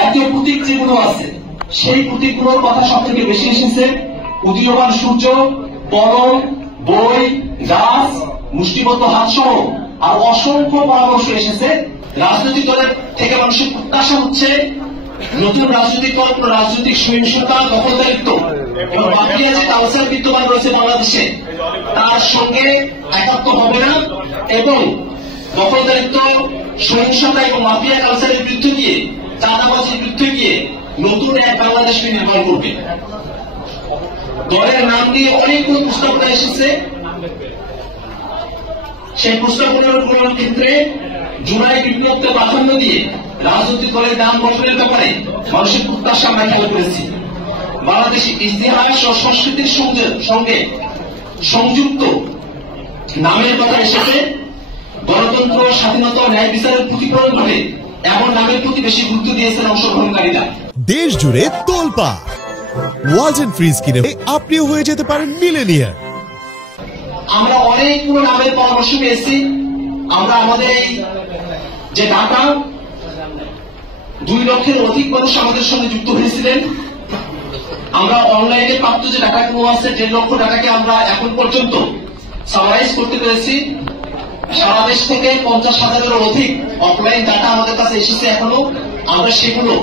জাতীয় প্রতীক যেগুলো আছে সেই প্রতীকগুলোর কথা সব থেকে বেশি এসেছে। উদীয়মান সূর্য, কলম, বই, গাছ, মুষ্টিবদ্ধ হাত সহ আর অসংখ্য পরামর্শ এসেছে। রাজনৈতিক দলের থেকে মানুষের প্রত্যাশা হচ্ছে নতুন রাজনৈতিক দল, রাজনৈতিক সহিংসতা, দখলদারিত্ব এবং মাফিয়া যে কালচার বিদ্যমান রয়েছে বাংলাদেশে তার সঙ্গে একাত্ম হবে না এবং দখলদারিত্ব, সহিংসতা এবং মাফিয়া কালচারের বিরুদ্ধে গিয়ে, চাঁদাবাজির বিরুদ্ধে গিয়ে নতুন এক বাংলাদেশকে নির্মাণ করবে। দলের নাম নিয়ে অনেকগুলো প্রস্তাবনা এসেছে। সেই প্রস্তাবনার ক্ষেত্রে জুলাই বিপ্লবকে প্রাধান্য দিয়ে রাজনৈতিক দলের নাম গঠনের ব্যাপারে মানুষের প্রত্যাশা আমরা খেয়াল করেছি। বাংলাদেশের ইতিহাস ও সংস্কৃতির সঙ্গে সংযুক্ত নামের কথা এসেছে। গণতন্ত্র, স্বাধীনতা, ন্যায় বিচারের প্রতিফলন ঘটে এমন নামের প্রতি বেশি গুরুত্ব দিয়েছেন অংশগ্রহণকারীরা। দেশ জুড়ে তোলপাড় ওয়ালটন ফ্রিজ কিনে আপনিও হয়ে যেতে পারেন মিলেনিয়ার। আমরা অনেকগুলো নামের পরামর্শ পেয়েছি। আমরা আমাদের এই যে ডাটা 2 লক্ষের অধিক মানুষ আমাদের সঙ্গে যুক্ত হয়েছিলেন। আমরা অনলাইনে প্রাপ্ত যে ডাটাগুলো আছে 1.5 লক্ষ ডাটাকে আমরা এখন পর্যন্ত সামারাইজ করতে পেরেছি। সারা দেশ থেকে 50,000-এর অধিক অফলাইন ডাটা আমাদের কাছে এসেছে। এখনো আমরা সেগুলো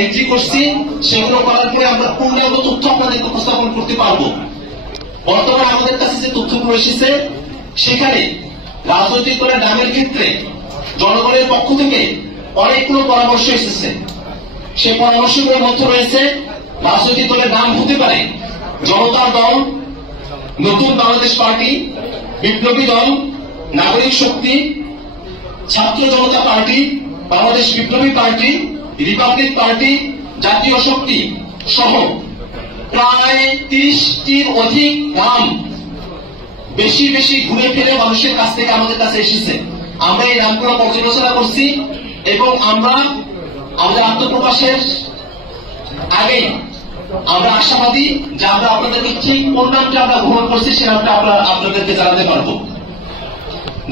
এন্ট্রি করছি। সেগুলো করার পরে আমরা পূর্ণাঙ্গ তথ্য আপনাদেরকে উপস্থাপন করতে পারবো। বর্তমানে আমাদের কাছে যে তথ্যগুলো এসেছে সেখানে রাজনৈতিক দলের নামের ক্ষেত্রে জনগণের পক্ষ থেকে অনেকগুলো পরামর্শ এসেছে। সেই পরামর্শগুলোর মধ্যে রয়েছে রাজনৈতিক দলের নাম হতে পারে জনতার দল, নতুন বাংলাদেশ পার্টি, বিপ্লবী দল, নাগরিক শক্তি, ছাত্র জনতা পার্টি, বাংলাদেশ বিপ্লবী পার্টি, রিপাবলিক পার্টি, জাতীয় শক্তি সহ প্রায় 30টির অধিক নাম বেশি বেশি ঘুরে ফিরে মানুষের কাছ থেকে আমাদের কাছে এসেছে। আমরা এই নামগুলো পর্যালোচনা করছি এবং আমরা আমাদের আত্মপ্রকাশের আগেই আমরা আশাবাদী যে আমরা আপনাদেরকে ঠিক কোন নামটা আমরা গ্রহণ করছি সে নামটা আপনাদেরকে জানাতে পারবো।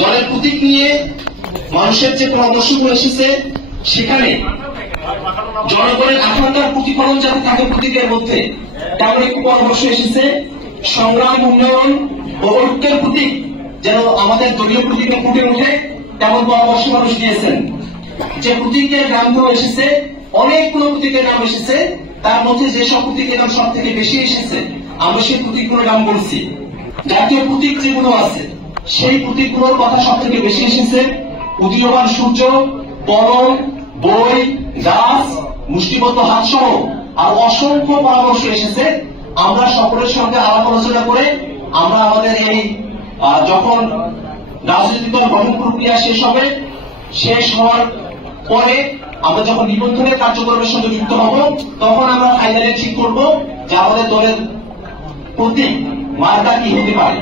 দলের প্রতীক নিয়ে মানুষের যে পরামর্শগুলো এসেছে সেখানে জনগণের আকাঙ্ক্ষার প্রতিফলন যাতে থাকে প্রতীকের মধ্যে তেমন একটি পরামর্শ এসেছে। সংগ্রাম, উন্নয়ন ও ঐক্যের প্রতীক যেন আমাদের দলীয় প্রতীকে ফুটে ওঠে তেমন পরামর্শ মানুষ দিয়েছেন। যে প্রতীকের নামগুলো এসেছে, অনেকগুলো প্রতীকের নাম এসেছে, তার মধ্যে যেসব প্রতীকের নাম সব থেকে বেশি এসেছে আমরা সেই প্রতীকগুলোর নাম বলছি। জাতীয় প্রতীক যেগুলো আছে সেই প্রতীকগুলোর কথা সব থেকে বেশি এসেছে। উদীয়মান সূর্য, কলম, বই, গাছ, মুষ্টিবদ্ধ হাত সহ আর অসংখ্য পরামর্শ এসেছে। আমরা সকলের সঙ্গে আলাপ আলোচনা করে আমরা আমাদের এই যখন রাজনৈতিক দল গঠন প্রক্রিয়া শেষ হওয়ার পরে আমরা যখন নিবন্ধনের কার্যক্রমের সঙ্গে যুক্ত হব তখন আমরা ফাইনালি ঠিক করব যে আমাদের দলের প্রতীক মার্কা কি হতে পারে।